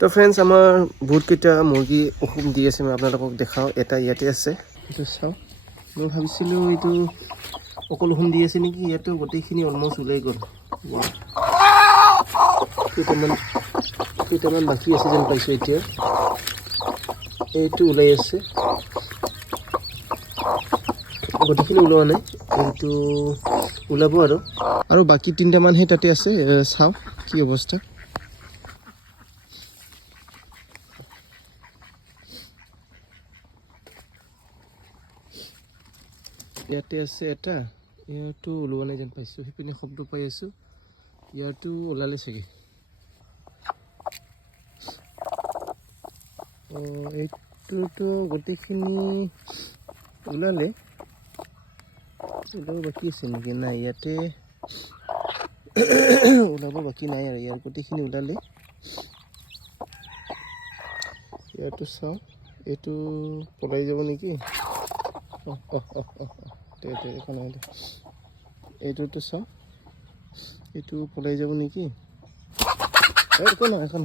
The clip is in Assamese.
তো ফ্ৰেণ্ডছ আমাৰ বহুতকেইটা মুৰ্গী অসুখ দি আছে মই আপোনালোকক দেখাওঁ এটা ইয়াতে আছে এইটো চাওঁ মই ভাবিছিলোঁ এইটো অকল অসুখ দি আছে নেকি ইয়াতো গোটেইখিনি অলমষ্ট ওলাই গ'ল কেইটামান বাকী আছে যেন পাইছোঁ এতিয়া এইটো ওলাই আছে গোটেইখিনি ওলোৱা নাই এইটো ওলাব আৰু বাকী তিনিটামানহে তাতে আছে চাওঁ কি অৱস্থা ইয়াতে আছে এটা ইয়াতো ওলোৱা নাই যেন পাইছোঁ সেইপিনে শব্দ পাই আছোঁ ইয়াতো ওলালে চাগে এইটোতো গোটেইখিনি ওলালে ওলাব বাকী আছে নেকি নাই ইয়াতে ওলাব বাকী নাই আৰু ইয়াৰ গোটেইখিনি ওলালে ইয়াতো চাওঁ এইটো পলাই যাব নেকি এইটোতো চাওঁ এইটো পলাই যাব নেকি একো নহয় এখন